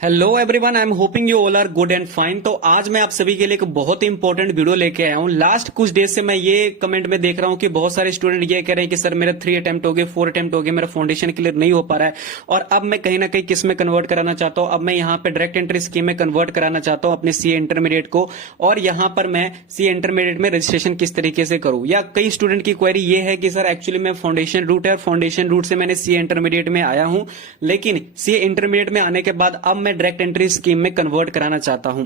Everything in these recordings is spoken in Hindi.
Hello everyone, I am hoping you all are good and fine. तो आज मैं आप सभी के लिए एक बहुत ही इंपॉर्टेंट वीडियो लेके आया हूँ। लास्ट कुछ डेज से मैं ये कमेंट में देख रहा हूँ कि बहुत सारे स्टूडेंट ये कह रहे हैं कि सर मेरे 3 अटेम्प्ट हो गए, 4 अटेम्प्ट हो गए, मेरा फाउंडेशन क्लियर नहीं हो पा रहा है और अब मैं कहीं ना कहीं किस में कन्वर्ट कराना चाहता हूँ। अब मैं यहाँ पे डायरेक्ट एंट्री स्कीम में कन्वर्ट कराना चाहता हूँ अपने सीए इंटरमीडिएट को, और यहाँ पर मैं सीए इंटरमीडिएट में रजिस्ट्रेशन किस तरीके से करूँ। या कई स्टूडेंट की क्वेरी ये है कि सर एक्चुअली मैं फाउंडेशन रूट है और फाउंडेशन रूट से मैंने सीए इंटरमीडिएट में आया हूँ, लेकिन सीए इंटरमीडिएट में आने के बाद अब मैं डायरेक्ट एंट्री स्कीम में कन्वर्ट कराना चाहता हूं।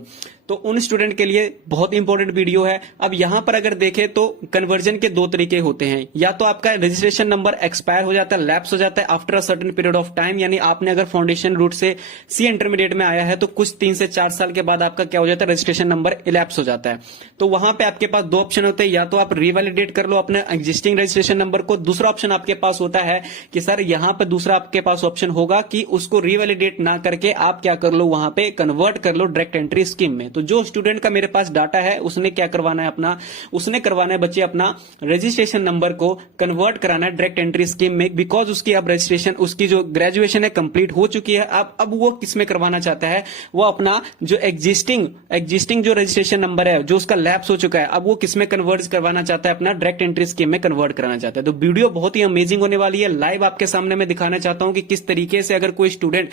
तो उन स्टूडेंट के लिए बहुत इंपॉर्टेंट वीडियो है। अब यहां पर अगर देखें तो कन्वर्जन के 2 तरीके होते हैं। या तो आपका रजिस्ट्रेशन नंबर एक्सपायर हो जाता है, लैप्स हो जाता है after a certain period of time, यानी आपने अगर फाउंडेशन रूट से सी इंटरमीडिएट में आया है तो कुछ 3 से 4 साल के बाद आपका क्या हो जाता है, रजिस्ट्रेशन नंबर इलैप्स हो जाता है। तो वहां पे आपके पास 2 ऑप्शन होते हैं, या तो आप रिवैलिडेट कर लो अपने एग्जिस्टिंग रजिस्ट्रेशन नंबर को। दूसरा ऑप्शन आपके पास होता है कि सर यहां पर दूसरा आपके पास ऑप्शन होगा कि उसको रिवैलिडेट ना करके आप क्या कर लो, वहां पे कन्वर्ट कर लो डायरेक्ट एंट्री स्कीम में। तो जो स्टूडेंट का मेरे पास डाटा है उसने क्या करवाना है, उसने करवाना है बच्चे अपना रजिस्ट्रेशन नंबर को कन्वर्ट कराना है डायरेक्ट एंट्री स्कीम में, बिकॉज उसकी अब रजिस्ट्रेशन, उसकी जो ग्रेजुएशन है कंप्लीट हो चुकी है। अब वो किस में करवाना चाहता है, वो अपना जो एग्जिस्टिंग जो रजिस्ट्रेशन नंबर है जो उसका लैप्स हो चुका है, अब वो किस में कन्वर्ट करवाना चाहता है, अपना डायरेक्ट एंट्री स्कीम में कन्वर्ट कराना चाहता है। तो वीडियो बहुत ही अमेजिंग होने वाली है। लाइव आपके सामने मैं दिखाना चाहता हूं कि किस तरीके से अगर कोई स्टूडेंट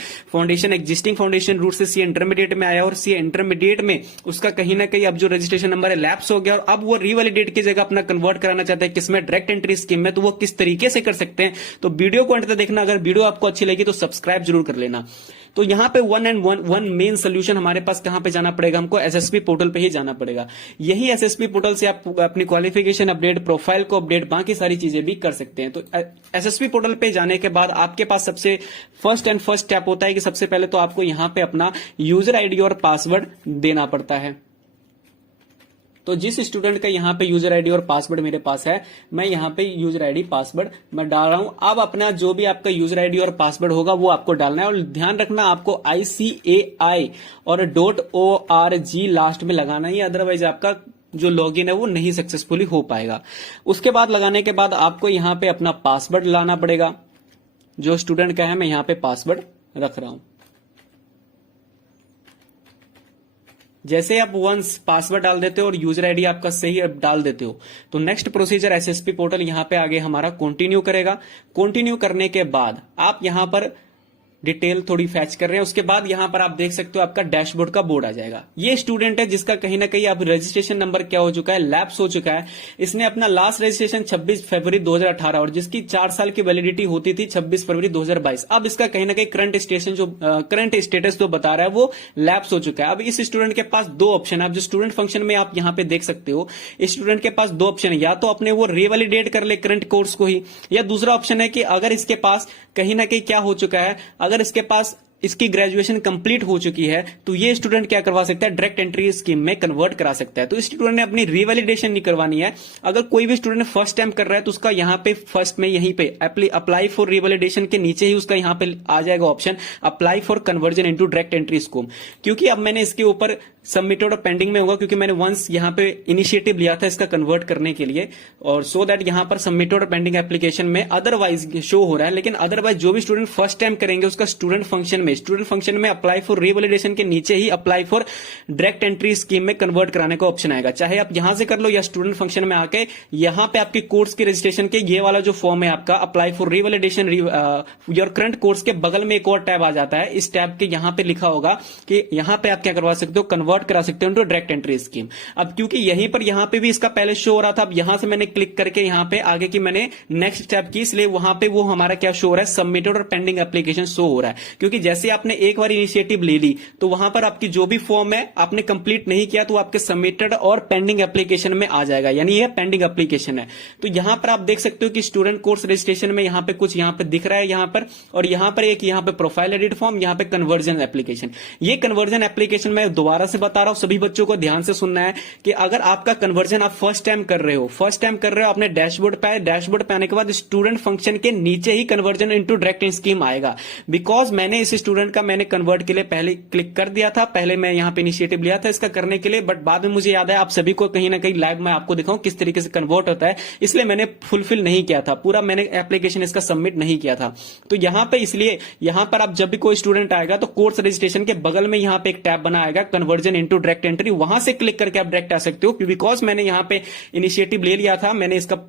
एग्जिस्टिंग फाउंडेशन रूट से सी इंटरमीडिएट में आया और सी इंटरमीडिएट में उसका कहीं ना कहीं अब जो रजिस्ट्रेशन नंबर है लैप्स हो गया और अब वो रिवैलिडेट की जगह अपना कन्वर्ट कराना चाहता है किसमें, डायरेक्ट एंट्री स्कीम में, तो वो किस तरीके से कर सकते हैं। तो वीडियो को अंत तक देखना। अगर वीडियो आपको अच्छी लगी तो सब्सक्राइब जरूर कर लेना। तो यहां पे वन मेन सोल्यूशन हमारे पास कहां पे जाना पड़ेगा, हमको एसएसपी पोर्टल पे ही जाना पड़ेगा। यही एसएसपी पोर्टल से आप अपनी क्वालिफिकेशन अपडेट, प्रोफाइल को अपडेट, बाकी सारी चीजें भी कर सकते हैं। तो एसएसपी पोर्टल पे जाने के बाद आपके पास सबसे फर्स्ट स्टेप होता है कि सबसे पहले तो आपको यहां पे अपना यूजर आईडी और पासवर्ड देना पड़ता है। तो जिस स्टूडेंट का यहाँ पे यूजर आईडी और पासवर्ड मेरे पास है, मैं यहाँ पे यूजर आईडी पासवर्ड मैं डाल रहा हूं। अब अपना जो भी आपका यूजर आईडी और पासवर्ड होगा वो आपको डालना है, और ध्यान रखना आपको ICAI और .org लास्ट में लगाना ही, अदरवाइज आपका जो लॉगिन है वो नहीं सक्सेसफुली हो पाएगा। उसके बाद लगाने के बाद आपको यहाँ पे अपना पासवर्ड लाना पड़ेगा। जो स्टूडेंट का है मैं यहाँ पे पासवर्ड रख रहा हूं। जैसे आप वंस पासवर्ड डाल देते हो और यूजर आईडी आपका सही डाल देते हो तो नेक्स्ट प्रोसीजर एसएसपी पोर्टल यहां पे आगे हमारा कंटिन्यू करेगा। कंटिन्यू करने के बाद आप यहां पर डिटेल थोड़ी फैच कर रहे हैं, उसके बाद यहां पर आप देख सकते हो आपका डैशबोर्ड का बोर्ड आ जाएगा। ये स्टूडेंट है जिसका कहीं ना कहीं अब रजिस्ट्रेशन नंबर क्या हो चुका है, लैप्स हो चुका है। इसने अपना लास्ट रजिस्ट्रेशन 26 फरवरी 2018 और जिसकी 4 साल की वैलिडिटी होती थी 26 फरवरी 2022, अब इसका कहीं ना कहीं करंट स्टेटस जो बता रहा है वो लैप्स हो चुका है। अब इस स्टूडेंट के पास 2 ऑप्शन है। अब जो स्टूडेंट फंक्शन में आप यहां पे देख सकते हो, इस स्टूडेंट के पास 2 ऑप्शन है, या तो अपने वो रिवैलिडेट कर ले करंट कोर्स को ही, या दूसरा ऑप्शन है कि अगर इसके पास कहीं ना कहीं क्या हो चुका है, अगर इसके पास इसकी ग्रेजुएशन कंप्लीट हो चुकी है तो ये स्टूडेंट क्या करवा सकता है, डायरेक्ट एंट्री स्कीम में कन्वर्ट करा सकता है। तो इस स्टूडेंट ने अपनी रिवैलिडेशन नहीं करवानी है। अगर कोई भी स्टूडेंट फर्स्ट टाइम कर रहा है तो उसका यहाँ पे फर्स्ट में यहीं पे अप्लाई फॉर रिवैलिडेशन के नीचे ही उसका यहाँ पे आ जाएगा option apply for conversion into direct entry scheme. क्योंकि अब मैंने इसके ऊपर सबमिटेड और पेंडिंग में होगा, क्योंकि मैंने वंस यहाँ पे इनिशिएटिव लिया था इसका कन्वर्ट करने के लिए, और सो दैट यहाँ पर सबमिटेड और पेंडिंग एप्लीकेशन में अदरवाइज शो हो रहा है। लेकिन अदरवाइज जो भी स्टूडेंट फर्स्ट टाइम करेंगे उसका स्टूडेंट फंक्शन में अप्लाई फॉर रिवैलिडेशन के नीचे ही apply for direct entry scheme में कन्वर्ट कराने का ऑप्शन आएगा। चाहे आप यहां से कर लो या स्टूडेंट फंक्शन में आके यहां पे आपके कोर्स के रजिस्ट्रेशन के ये वाला जो फॉर्म है आपका apply for revalidation your current course के बगल में एक और टैब आ जाता है। इस टैब के यहां पे लिखा होगा कि यहां पे आप क्या करवा सकते हो, कन्वर्ट करा सकते हो डायरेक्ट एंट्री स्कीम। अब क्योंकि यहीं पर यहां पे भी इसका पहले शो हो रहा था, अब यहां से मैंने क्लिक करके यहां पे आगे की मैंने नेक्स्ट स्टेप की, इसलिए वहां पे वो हमारा क्या शो हो रहा है, सबमिटेड और पेंडिंग एप्लीकेशन शो हो रहा है। क्योंकि जैसे आपने एक बार इनिशिएटिव ले ली तो वहां पर आपकी जो भी फॉर्म है आपने कंप्लीट नहीं किया तो आपके सबमिटेड और पेंडिंग एप्लीकेशन में आ जाएगा, यानी ये पेंडिंग एप्लीकेशन है। तो यहां पर आप देख सकते हो कि स्टूडेंट कोर्स रजिस्ट्रेशन में यहां पे कुछ यहां पे दिख रहा है यहां पर, और यहां पर एक यहां पे प्रोफाइल एडिट फॉर्म, यहां पे कन्वर्जन एप्लीकेशन। ये कन्वर्जन एप्लीकेशन मैं दोबारा से बता रहा हूं सभी बच्चों को ध्यान से सुनना है कि अगर आपका कन्वर्जन आप फर्स्ट टाइम कर रहे हो अपने डैशबोर्ड पे आए, डैशबोर्ड पे आने के बाद स्टूडेंट फंक्शन के नीचे ही कन्वर्जन इनटू डायरेक्ट स्कीम आएगा। बिकॉज मैंने इस स्टूडेंट का मैंने कन्वर्ट के लिए पहले क्लिक कर दिया था, पहले मैं यहां पे इनिशिएटिव लिया था इसका करने के लिए, बट बाद में मुझे याद है आप सभी को कहीं ना कहीं लाइव मैं आपको दिखाऊं किस तरीके से कन्वर्ट होता है, इसलिए मैंने फुलफिल नहीं किया था पूरा, मैंने एप्लीकेशन इसका सबमिट नहीं किया था। तो यहां पे इसलिए यहां पर आप जब भी कोई स्टूडेंट आएगा तो कोर्स रजिस्ट्रेशन के बगल में यहां पे एक टैब बना आएगा कन्वर्जन इनटू डायरेक्ट एंट्री, वहां से क्लिक करके आप डायरेक्ट आ सकते हो। बिकॉज मैंने यहां पे इनिशिएटिव ले लिया था, मैंने इसका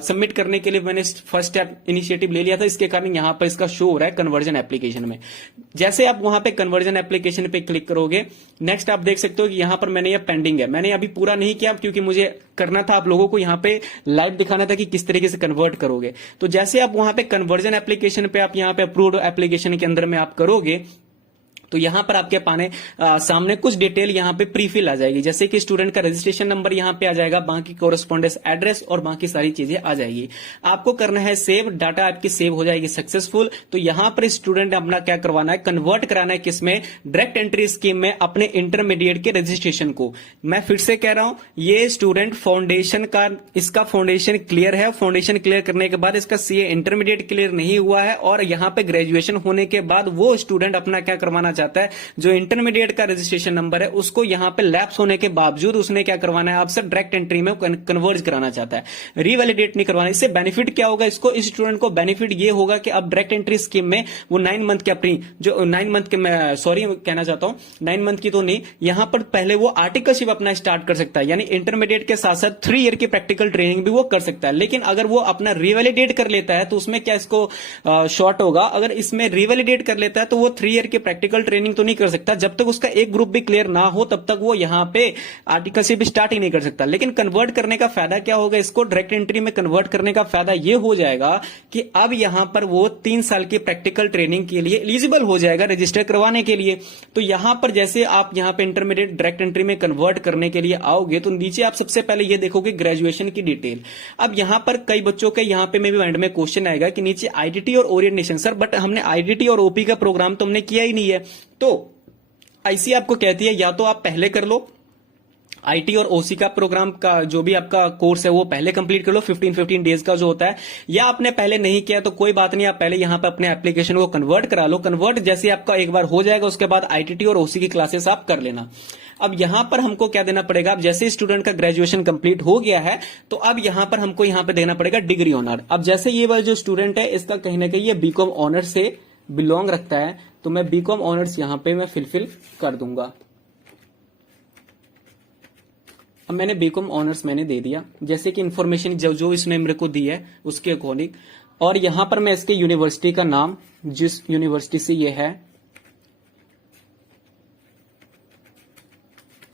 सबमिट करने के लिए मैंने फर्स्ट स्टेप इनिशिएटिव ले लिया था, इसके कारण यहां पर इसका शो हो रहा है कन्वर्जन एप्लीकेशन में। जैसे आप वहां पे कन्वर्जन एप्लीकेशन पे क्लिक करोगे, नेक्स्ट आप देख सकते हो कि यहां पर मैंने ये पेंडिंग है, मैंने अभी पूरा नहीं किया क्योंकि मुझे करना था आप लोगों को यहां पे लाइव दिखाना था कि किस तरीके से कन्वर्ट करोगे। तो जैसे आप वहां पे कन्वर्जन एप्लीकेशन पे आप यहां पे अप्रूव्ड एप्लीकेशन के अंदर में आप करोगे तो यहां पर आपके सामने कुछ डिटेल यहां पे प्रीफिल आ जाएगी, जैसे कि स्टूडेंट का रजिस्ट्रेशन नंबर यहां पे आ जाएगा, बाकी कोरेस्पोंडेंस एड्रेस और बाकी सारी चीजें आ जाएगी। आपको करना है सेव, डाटा आपकी सेव हो जाएगी सक्सेसफुल। तो यहां पर स्टूडेंट अपना क्या करवाना है, कन्वर्ट कराना है किसमें, डायरेक्ट एंट्री स्कीम में अपने इंटरमीडिएट के रजिस्ट्रेशन को। मैं फिर से कह रहा हूं, ये स्टूडेंट फाउंडेशन का इसका फाउंडेशन क्लियर है, फाउंडेशन क्लियर करने के बाद इसका सीए इंटरमीडिएट क्लियर नहीं हुआ है और यहां पे ग्रेजुएशन होने के बाद वो स्टूडेंट अपना क्या करवाना चाहता है, जो इंटरमीडिएट का रजिस्ट्रेशन नंबर है उसको यहां पे लैप्स होने के बावजूद उसने क्या करवाना है, आपसे डायरेक्ट एंट्री में कन्वर्ज कराना चाहता है, रिवैलिडेट नहीं करवाना। इससे बेनिफिट क्या होगा इसको, इस स्टूडेंट को बेनिफिट ये होगा कि अब डायरेक्ट एंट्री स्कीम में वो 9 मंथ की अपनी जो 9 मंथ के, मैं सॉरी कहना चाहता हूं 9 मंथ की तो नहीं, यहां पर पहले वो आर्टिकलशिप अपना स्टार्ट कर सकता है, यानी इंटरमीडिएट के साथ साथ 3 ईयर की प्रैक्टिकल ट्रेनिंग भी वो कर सकता है। लेकिन अगर वो अपना रिवैलिडेट कर लेता है तो उसमें क्या इसको शॉर्ट होगा, अगर इसमें रिवैलिडेट कर लेता है तो वो 3 ईयर की प्रैक्टिकल ट्रेनिंग तो नहीं कर सकता, जब तक उसका एक ग्रुप भी क्लियर ना हो तब तक वो यहां पे आर्टिकलशिप स्टार्ट ही नहीं कर सकता। लेकिन कन्वर्ट करने का फायदा क्या होगा, इसको डायरेक्ट एंट्री में कन्वर्ट करने का फायदा ये हो जाएगा कि अब यहां पर वो 3 साल की प्रैक्टिकल ट्रेनिंग के लिए एलिजिबल हो जाएगा रजिस्टर करवाने के लिए। तो यहां पर जैसे आप यहां पे इंटरमीडिएट डायरेक्ट एंट्री में कन्वर्ट करने के लिए आओगे तो नीचे आप सबसे पहले ये देखोगे ग्रेजुएशन की डिटेल। अब यहां पर कई बच्चों के यहां पे मे भी एंड में क्वेश्चन आएगा कि नीचे आईडीटी और ओरिएंटेशन, सर बट हमने आईडीटी और ओपी का प्रोग्राम तो हमने किया ही नहीं है। तो आईसी आपको कहती है या तो आप पहले कर लो आईटी और ओसी का प्रोग्राम का जो भी आपका कोर्स है वो पहले कंप्लीट कर लो 15 डेज का जो होता है, या आपने पहले नहीं किया तो कोई बात नहीं, आप पहले यहां पर अपने एप्लीकेशन को कन्वर्ट करा लो। कन्वर्ट जैसे आपका एक बार हो जाएगा उसके बाद आईटीटी और ओसी की क्लासेस आप कर लेना। अब यहां पर हमको क्या देना पड़ेगा, अब जैसे स्टूडेंट का ग्रेजुएशन कंप्लीट हो गया है तो अब यहां पर हमको यहां पे देना पड़ेगा डिग्री ऑनर। अब जैसे ये वाला जो स्टूडेंट है इसका कहीं ना कहीं ये बीकॉम ऑनर से बिलोंग रखता है तो मैं बीकॉम ऑनर्स यहां पे मैं फिलफिल कर दूंगा। अब मैंने बीकॉम ऑनर्स मैंने दे दिया, जैसे कि इंफॉर्मेशन जो इसने मेरे को दी है उसके अकॉर्डिंग, और यहां पर मैं इसके यूनिवर्सिटी का नाम जिस यूनिवर्सिटी से ये है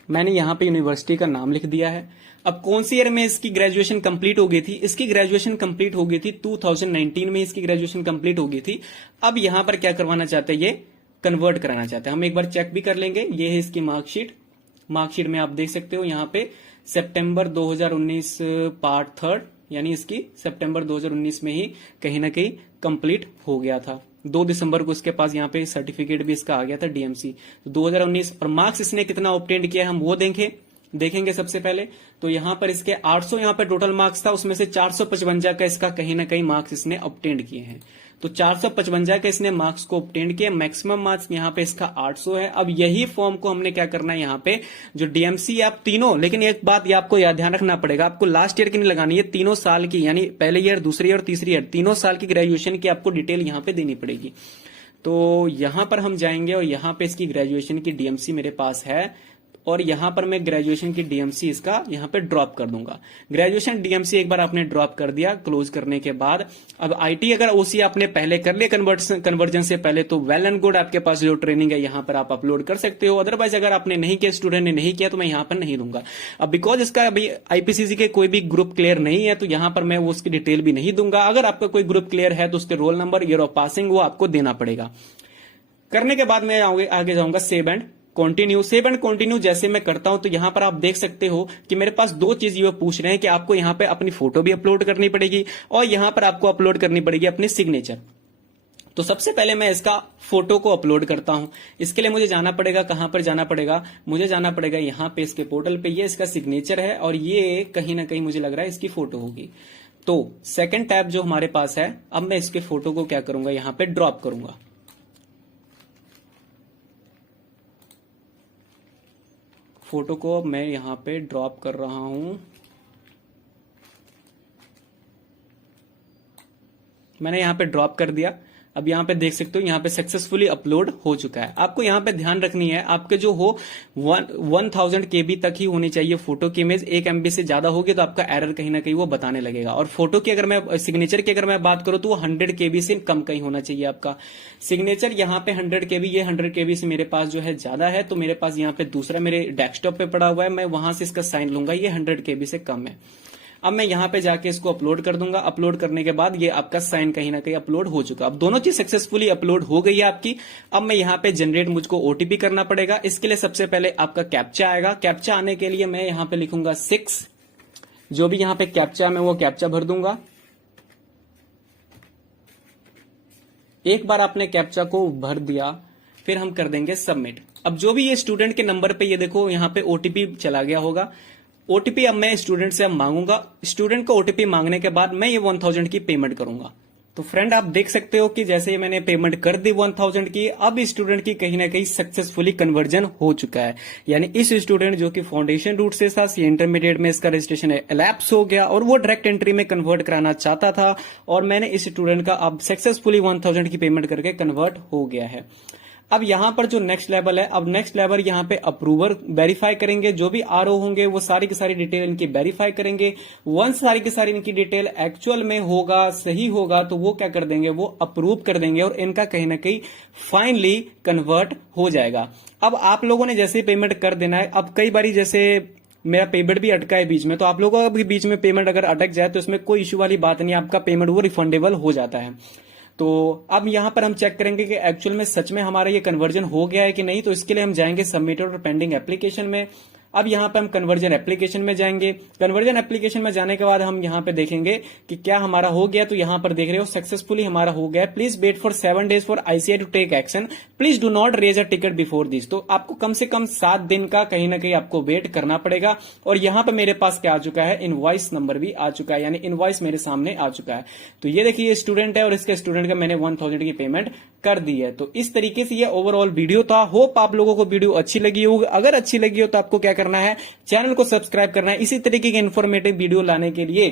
मैंने यहां पे यूनिवर्सिटी का नाम लिख दिया है। अब कौन सी ईयर में इसकी ग्रेजुएशन कंप्लीट हो गई थी, इसकी ग्रेजुएशन कंप्लीट हो गई थी 2019 में इसकी ग्रेजुएशन कंप्लीट हो गई थी। अब यहां पर क्या करवाना चाहते हैं, ये कन्वर्ट कराना चाहते हैं। हम एक बार चेक भी कर लेंगे, ये है इसकी मार्कशीट में आप देख सकते हो यहां पे सितंबर 2019 पार्ट 3 यानी इसकी सितंबर 2019 में ही कहीं ना कहीं कंप्लीट हो गया था। 2 दिसंबर को इसके पास यहाँ पे सर्टिफिकेट भी इसका आ गया था डीएमसी 2019। और मार्क्स इसने कितना ऑब्टेंड किया हम वो देखेंगे सबसे पहले। तो यहां पर इसके 800 यहां पे टोटल मार्क्स था, उसमें से 455 का इसका कहीं ना कहीं मार्क्स इसने ऑब्टेंड किए हैं। तो 455 के इसने मार्क्स को ऑब्टेंड किए, मैक्सिमम मार्क्स यहां पे इसका 800 है। अब यही फॉर्म को हमने क्या करना है यहां पे जो डीएमसी आप तीनों, लेकिन एक बात ये आपको याद ध्यान रखना पड़ेगा, आपको लास्ट ईयर की नहीं लगानी है, तीनों साल की यानी पहले ईयर दूसरी ईयर और तीसरी ईयर तीनों साल की ग्रेजुएशन की आपको डिटेल यहां पे देनी पड़ेगी। तो यहां पर हम जाएंगे और यहां पे इसकी ग्रेजुएशन की डीएमसी मेरे पास है और यहां पर मैं ग्रेजुएशन की डीएमसी इसका यहां पे ड्रॉप कर दूंगा। ग्रेजुएशन डीएमसी एक बार आपने ड्रॉप कर दिया, क्लोज करने के बाद अब आईटी अगर ओसी आपने पहले कर लिया कन्वर्जन से पहले तो वेल एंड गुड, आपके पास जो ट्रेनिंग है यहां पर आप अपलोड कर सकते हो। अदरवाइज अगर आपने नहीं किया, स्टूडेंट ने नहीं किया, तो मैं यहां पर नहीं दूंगा। अब बिकॉज इसका अभी आईपीसीसी के कोई भी ग्रुप क्लियर नहीं है तो यहां पर मैं उसकी डिटेल भी नहीं दूंगा। अगर आपका कोई ग्रुप क्लियर है तो उसके roll number, year of passing वो आपको देना पड़ेगा। करने के बाद मैं आगे जाऊंगा save and continue. Save and continue जैसे मैं करता हूं तो यहां पर आप देख सकते हो कि मेरे पास 2 चीज ये पूछ रहे हैं कि आपको यहां पे अपनी फोटो भी अपलोड करनी पड़ेगी और यहां पर आपको अपलोड करनी पड़ेगी अपनी सिग्नेचर। तो सबसे पहले मैं इसका फोटो को अपलोड करता हूं। इसके लिए मुझे जाना पड़ेगा, कहां पर जाना पड़ेगा, मुझे जाना पड़ेगा यहां पे इसके पोर्टल पे। ये इसका सिग्नेचर है और ये कहीं ना कहीं मुझे लग रहा है इसकी फोटो होगी। तो सेकंड टैब जो हमारे पास है, अब मैं इसके फोटो को क्या करूंगा, यहां पे ड्रॉप करूंगा। फोटो को मैं यहां पे ड्रॉप कर रहा हूं। मैंने यहां पे ड्रॉप कर दिया। अब यहां पे देख सकते हो, यहां पे सक्सेसफुली अपलोड हो चुका है। आपको यहां पे ध्यान रखनी है, आपके जो हो 1000 KB तक ही होनी चाहिए फोटो की इमेज। 1 MB से ज्यादा होगी तो आपका एरर कहीं ना कहीं वो बताने लगेगा। और फोटो की अगर मैं सिग्नेचर की अगर मैं बात करूं तो वो 100 KB से कम कहीं होना चाहिए आपका सिग्नेचर। यहां पे 100 KB, ये 100 KB से मेरे पास जो है ज्यादा है, तो मेरे पास यहां पे दूसरा मेरे डेस्कटॉप पे पड़ा हुआ है, मैं वहां से इसका साइन लूंगा, ये 100 KB से कम है। अब मैं यहां पे जाके इसको अपलोड कर दूंगा। अपलोड करने के बाद ये आपका साइन कहीं ना कहीं अपलोड हो चुका। अब दोनों चीज सक्सेसफुली अपलोड हो गई है आपकी। अब मैं यहां पे जनरेट, मुझको OTP करना पड़ेगा। इसके लिए सबसे पहले आपका कैप्चा आएगा। कैप्चा आने के लिए मैं यहां पे लिखूंगा 6। जो भी यहां पे कैप्चा मैं वो कैप्चा भर दूंगा। एक बार आपने कैप्चा को भर दिया, फिर हम कर देंगे सबमिट। अब जो भी ये स्टूडेंट के नंबर पे, ये देखो यहां पे OTP चला गया होगा। OTP अब मैं स्टूडेंट से अब मांगूंगा। स्टूडेंट को OTP मांगने के बाद मैं ये 1000 की पेमेंट करूंगा। तो फ्रेंड आप देख सकते हो कि जैसे ही मैंने पेमेंट कर दी 1000 की, अब स्टूडेंट की कहीं ना कहीं सक्सेसफुली कन्वर्जन हो चुका है। यानी इस स्टूडेंट जो कि फाउंडेशन रूट से था, इंटरमीडिएट में इसका रजिस्ट्रेशन एलैप्स हो गया और वो डायरेक्ट एंट्री में कन्वर्ट कराना चाहता था, और मैंने इस स्टूडेंट का अब सक्सेसफुली 1000 की पेमेंट करके कन्वर्ट हो गया है। अब यहां पर जो नेक्स्ट लेवल है, अब नेक्स्ट लेवल यहां पे अप्रूवर वेरीफाई करेंगे। जो भी RO होंगे वो सारी की सारी डिटेल इनकी वेरीफाई करेंगे। वंस सारी की सारी इनकी डिटेल एक्चुअल में होगा, सही होगा, तो वो क्या कर देंगे, वो अप्रूव कर देंगे और इनका कहीं ना कहीं फाइनली कन्वर्ट हो जाएगा। अब आप लोगों ने जैसे पेमेंट कर देना है। अब कई बारी जैसे मेरा पेमेंट भी अटका है बीच में, तो आप लोगों का भी बीच में पेमेंट अगर अटक जाए तो इसमें कोई इश्यू वाली बात नहीं, आपका पेमेंट वो रिफंडेबल हो जाता है। तो अब यहां पर हम चेक करेंगे कि एक्चुअल में सच में हमारा ये कन्वर्जन हो गया है कि नहीं। तो इसके लिए हम जाएंगे सबमिटेड और पेंडिंग एप्लीकेशन में। अब यहां पे हम कन्वर्जन एप्लीकेशन में जाएंगे। कन्वर्जन एप्लीकेशन में जाने के बाद हम यहां पे देखेंगे कि क्या हमारा हो गया। तो यहां पर देख रहे हो सक्सेसफुली हमारा हो गया। Please wait for 7 days for ICAI to take action. Please do not raise a ticket before this. तो आपको कम से कम 7 दिन का कहीं ना कहीं आपको वेट करना पड़ेगा। और यहां पर मेरे पास क्या आ चुका है, इनवॉइस नंबर भी आ चुका है, यानी इनवॉइस मेरे सामने आ चुका है। तो ये देखिए ये स्टूडेंट है और इसके स्टूडेंट का मैंने 1000 की पेमेंट कर दी है। तो इस तरीके से ये ओवरऑल वीडियो था। होप आप लोगों को वीडियो अच्छी लगी होगी। अगर अच्छी लगी हो तो आपको क्या करना है, चैनल को सब्सक्राइब करना है। इसी तरीके के इंफॉर्मेटिव वीडियो लाने के लिए,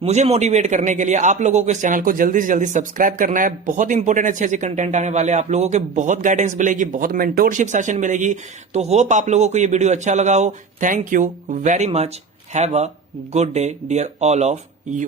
मुझे मोटिवेट करने के लिए आप लोगों को इस चैनल को जल्दी से जल्दी सब्सक्राइब करना है। बहुत इंपॉर्टेंट अच्छे अच्छे कंटेंट आने वाले हैं। आप लोगों के बहुत गाइडेंस मिलेगी, बहुत मेंटोरशिप सेशन मिलेगी। तो होप आप लोगों को ये वीडियो अच्छा लगा हो। Thank you very much. Have a good day dear all of